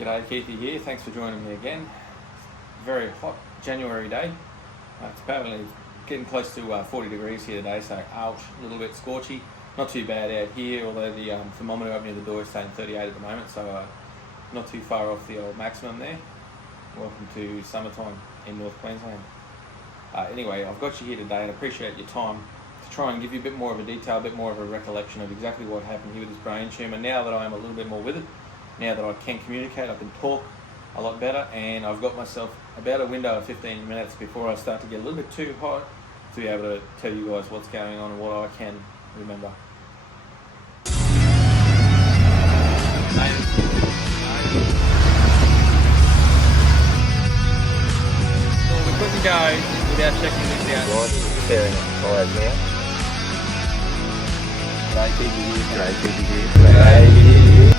G'day, Keithy here. Thanks for joining me again. Very hot January day. It's apparently getting close to 40 degrees here today, so ouch, a little bit scorchy. Not too bad out here, although the thermometer up near the door is saying 38 at the moment, so not too far off the old maximum there. Welcome to summertime in North Queensland. Anyway, I've got you here today and I appreciate your time to try and give you a bit more of a detail, a bit more of a recollection of exactly what happened here with this brain tumour. Now that I am a little bit more with it, now that I can communicate, I can talk a lot better, and I've got myself about a window of 15 minutes before I start to get a little bit too hot to be able to tell you guys what's going on and what I can remember. Well, we couldn't go without checking this out. Preparing fires now. G'day, Keithy here. G'day, Keithy here. G'day, Keithy here.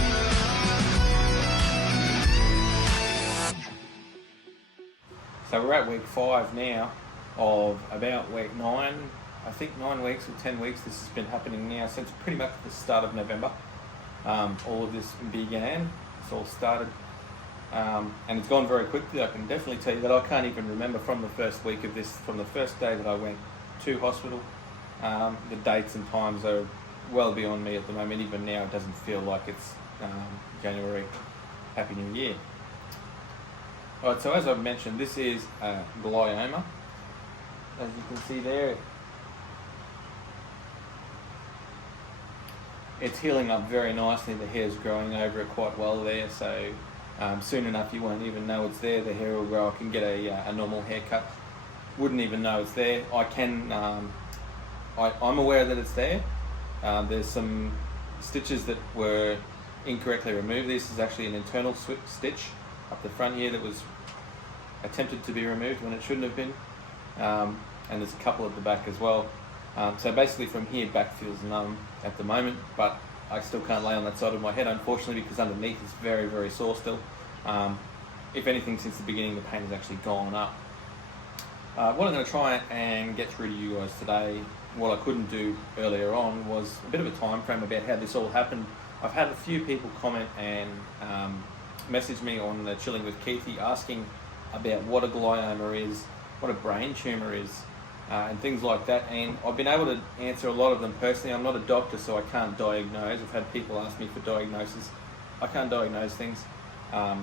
So we're at week 5 now of about week 9. I think 9 weeks or 10 weeks this has been happening now since pretty much the start of November. All of this began, it's all started, and it's gone very quickly. I can definitely tell you that I can't even remember from the first week of this, from the first day that I went to hospital. The dates and times are well beyond me at the moment. Even now it doesn't feel like it's January. Happy New Year. Alright, so as I've mentioned, this is a glioma. As you can see there, it's healing up very nicely. The hair's growing over it quite well there, so soon enough you won't even know it's there. The hair will grow. I can get a normal haircut. Wouldn't even know it's there. I can, I'm aware that it's there. There's some stitches that were incorrectly removed. This is actually an internal stitch up the front here that was attempted to be removed when it shouldn't have been, and there's a couple at the back as well. So basically from here back feels numb at the moment, but I still can't lay on that side of my head, unfortunately, because underneath is very, very sore still. If anything, since the beginning the pain has actually gone up. What I'm going to try and get through to you guys today, what I couldn't do earlier on, was a bit of a time frame about how this all happened. I've had a few people comment and message me on the Chilling with Keithy asking about what a glioma is, what a brain tumour is, and things like that, and I've been able to answer a lot of them personally. I'm not a doctor, so I can't diagnose. I've had people ask me for diagnosis. I can't diagnose things, but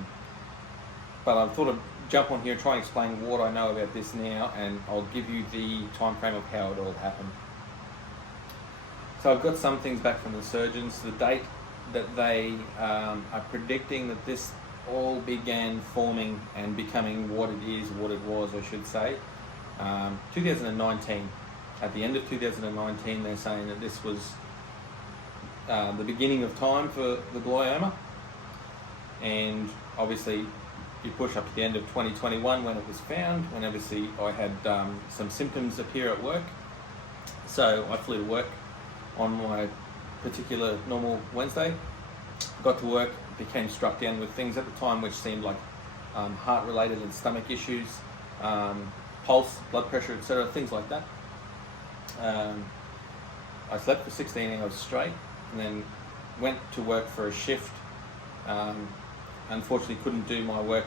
I thought I'd jump on here and try and explain what I know about this now, and I'll give you the time frame of how it all happened. So I've got some things back from the surgeons. The date that they are predicting that this all began forming and becoming what it is, what it was, I should say, 2019. At the end of 2019, they're saying that this was the beginning of time for the glioma, and obviously you push up to the end of 2021 when it was found, when obviously I had some symptoms appear at work. So I flew to work on my particular normal Wednesday, got to work, became struck down with things at the time which seemed like heart related and stomach issues, pulse, blood pressure, etc., things like that. I slept for 16 hours straight and then went to work for a shift. Unfortunately couldn't do my work,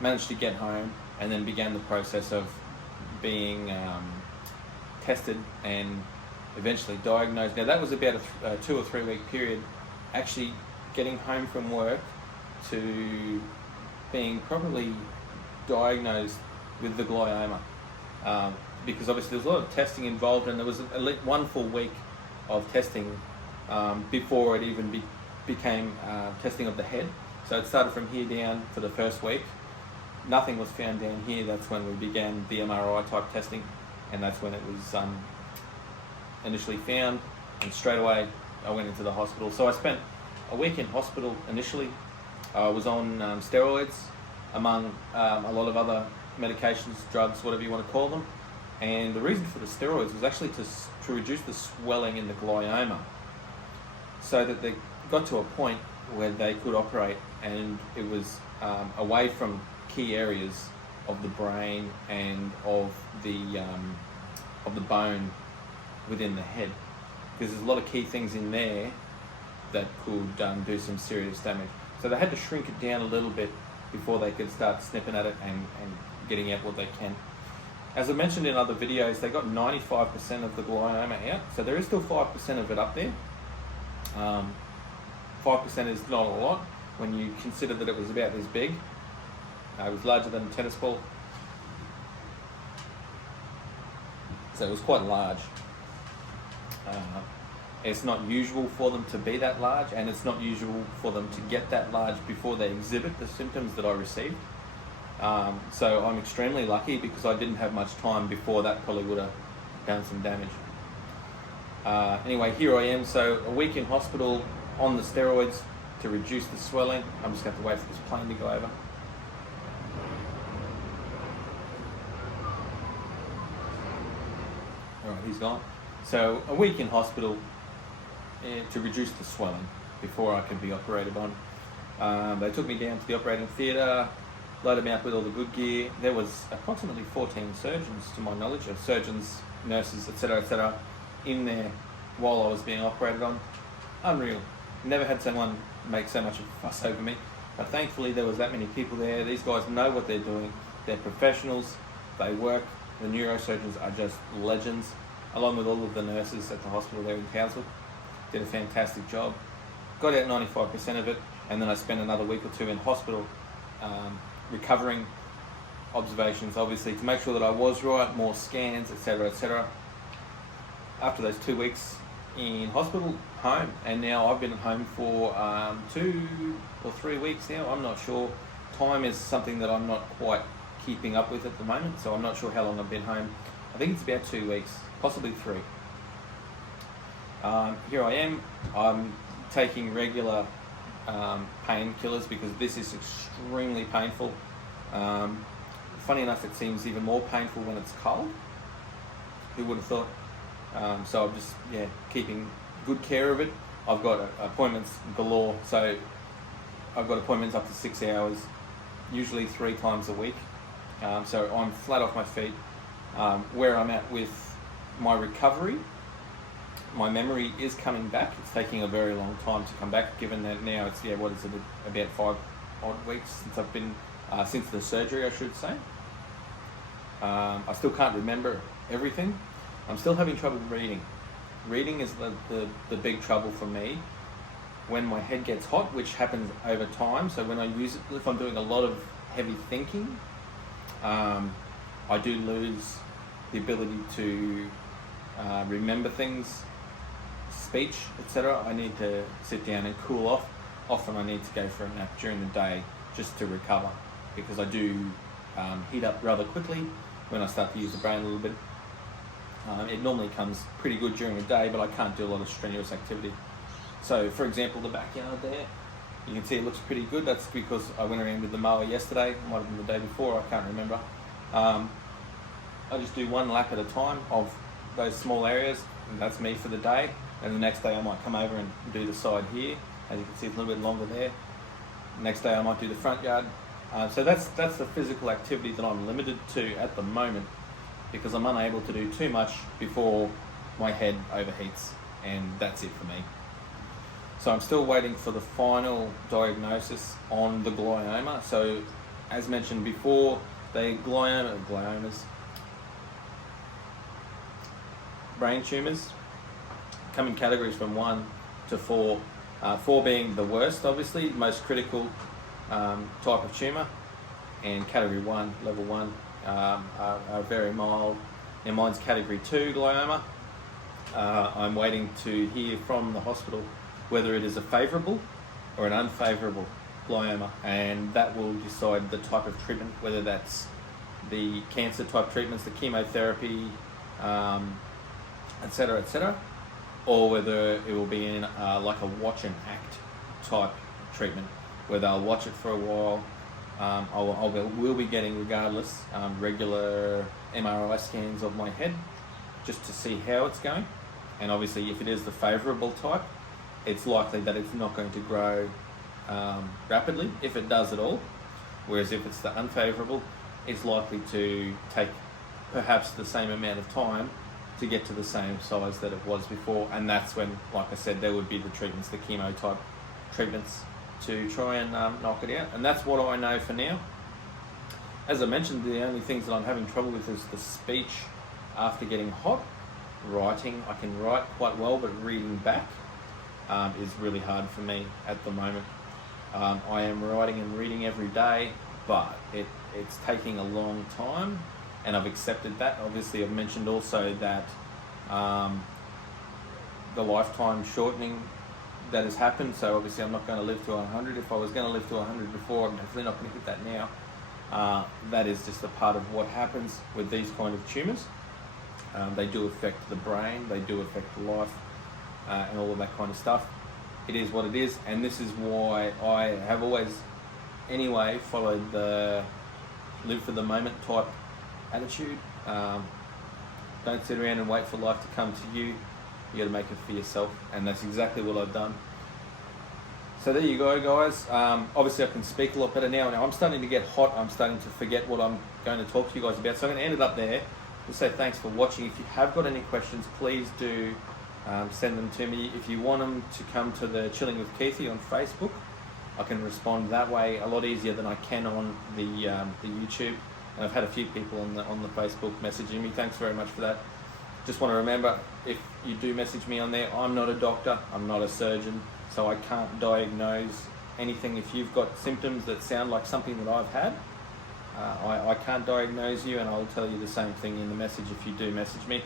managed to get home, and then began the process of being tested and eventually diagnosed. Now that was about a 2 or 3 week period, actually getting home from work to being probably diagnosed with the glioma, because obviously there was a lot of testing involved, and there was at least 1 full week of testing before it even became testing of the head. So it started from here down for the first week. Nothing was found down here. That's when we began the MRI type testing, and that's when it was initially found, and straight away I went into the hospital. So I spent a week in hospital initially. I was on steroids, among a lot of other medications, drugs, whatever you want to call them. And the reason for the steroids was actually to reduce the swelling in the glioma, so that they got to a point where they could operate, and it was away from key areas of the brain and of the bone within the head, because there's a lot of key things in there that could do some serious damage. So they had to shrink it down a little bit before they could start snipping at it and getting out what they can. As I mentioned in other videos, they got 95% of the glioma out, so there is still 5% of it up there. 5% is not a lot when you consider that it was about this big. It was larger than a tennis ball. So it was quite large. It's not usual for them to be that large, and it's not usual for them to get that large before they exhibit the symptoms that I received. So I'm extremely lucky because I didn't have much time before that probably would have done some damage. Anyway, here I am, so a week in hospital on the steroids to reduce the swelling. I'm just going to have to wait for this plane to go over. Alright, he's gone. So a week in hospital to reduce the swelling before I could be operated on. They took me down to the operating theatre, loaded me up with all the good gear. There was approximately 14 surgeons, to my knowledge, of surgeons, nurses, etc., in there while I was being operated on. Unreal. Never had someone make so much of a fuss over me. But thankfully there was that many people there. These guys know what they're doing. They're professionals. They work. The neurosurgeons are just legends, along with all of the nurses at the hospital there in Townsville. Did a fantastic job. Got out 95% of it, and then I spent another week or two in hospital recovering, observations obviously to make sure that I was right, more scans, etc. After those 2 weeks in hospital, home, and now I've been at home for 2 or 3 weeks now. I'm not sure. Time is something that I'm not quite keeping up with at the moment, so I'm not sure how long I've been home. I think it's about 2 weeks, possibly 3. Here I am. I'm taking regular painkillers because this is extremely painful. Funny enough, it seems even more painful when it's cold. Who would have thought? So I'm just keeping good care of it. I've got appointments galore, so I've got appointments up to 6 hours, usually 3 times a week. So I'm flat off my feet. Where I'm at with my recovery, my memory is coming back. It's taking a very long time to come back, given that now it's about 5 odd weeks since I've been since the surgery, I should say. I still can't remember everything. I'm still having trouble reading. Reading is the big trouble for me when my head gets hot, which happens over time. So when I use it, if I'm doing a lot of heavy thinking, I do lose the ability to remember things, speech, etc. I need to sit down and cool off. Often I need to go for a nap during the day just to recover, because I do heat up rather quickly when I start to use the brain a little bit. It normally comes pretty good during the day, but I can't do a lot of strenuous activity. So for example, the backyard there, you can see it looks pretty good. That's because I went around with the mower yesterday, might have been the day before, I can't remember. I just do one lap at a time of those small areas, and that's me for the day. And the next day I might come over and do the side here. As you can see, it's a little bit longer there. Next day I might do the front yard. So that's the physical activity that I'm limited to at the moment, because I'm unable to do too much before my head overheats, and that's it for me. So I'm still waiting for the final diagnosis on the glioma. So as mentioned before, gliomas, brain tumours, come in categories from 1 to 4. 4 being the worst, obviously, most critical type of tumour, and category 1, level 1, are very mild. Now mine's category 2 glioma. I'm waiting to hear from the hospital whether it is a favourable or an unfavourable glioma, and that will decide the type of treatment, whether that's the cancer type treatments, the chemotherapy, etc., or whether it will be in like a watch and act type treatment, where they'll watch it for a while. We'll be getting, regardless, regular MRI scans of my head just to see how it's going. And obviously if it is the favourable type, it's likely that it's not going to grow rapidly, if it does at all. Whereas if it's the unfavourable, it's likely to take perhaps the same amount of time to get to the same size that it was before. And that's when, like I said, there would be the treatments, the chemo type treatments to try and knock it out. And that's what I know for now. As I mentioned, the only things that I'm having trouble with is the speech after getting hot. Writing, I can write quite well, but reading back is really hard for me at the moment. I am writing and reading every day, but it's taking a long time, and I've accepted that. Obviously, I've mentioned also that the lifetime shortening that has happened, so obviously I'm not going to live to 100. If I was going to live to 100 before, I'm definitely not going to hit that now. That is just a part of what happens with these kind of tumours. They do affect the brain, they do affect the life, and all of that kind of stuff. It is what it is, and this is why I have always, anyway, followed the live for the moment type attitude. Don't sit around and wait for life to come to you. You got to make it for yourself, and that's exactly what I've done. So there you go, guys. Obviously, I can speak a lot better now. Now I'm starting to get hot. I'm starting to forget what I'm going to talk to you guys about. So I'm going to end it up there. Just say thanks for watching. If you have got any questions, please do send them to me. If you want them to come to the Chilling with Keithy on Facebook, I can respond that way a lot easier than I can on the YouTube. And I've had a few people on the Facebook messaging me. Thanks very much for that. Just want to remember, if you do message me on there, I'm not a doctor, I'm not a surgeon, so I can't diagnose anything. If you've got symptoms that sound like something that I've had, I can't diagnose you, and I'll tell you the same thing in the message if you do message me.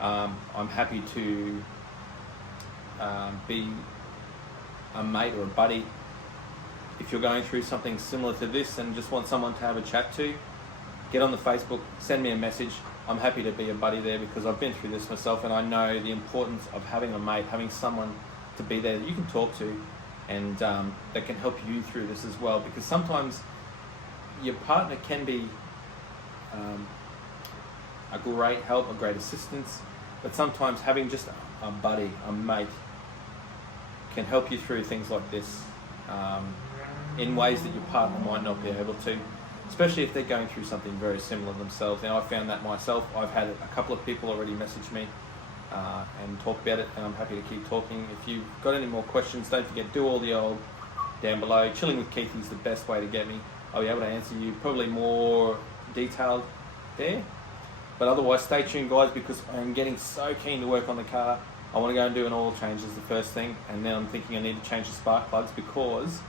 I'm happy to be a mate or a buddy. If you're going through something similar to this and just want someone to have a chat to, get on the Facebook, send me a message. I'm happy to be a buddy there, because I've been through this myself, and I know the importance of having a mate, having someone to be there that you can talk to, and that can help you through this as well. Because sometimes your partner can be a great help, a great assistance, but sometimes having just a buddy, a mate, can help you through things like this in ways that your partner might not be able to, especially if they're going through something very similar themselves. Now, I found that myself. I've had a couple of people already message me and talk about it, and I'm happy to keep talking. If you've got any more questions, don't forget, do all the old down below. Chilling with Keithy is the best way to get me. I'll be able to answer you probably more detailed there. But otherwise, stay tuned, guys, because I'm getting so keen to work on the car. I want to go and do an oil change as the first thing, and then I'm thinking I need to change the spark plugs, because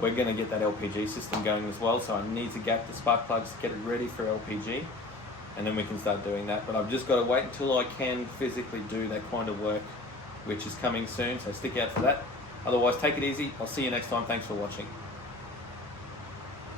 we're going to get that LPG system going as well. So I need to gap the spark plugs, get it ready for LPG, and then we can start doing that. But I've just got to wait until I can physically do that kind of work, which is coming soon. So stick out for that. Otherwise, take it easy. I'll see you next time. Thanks for watching.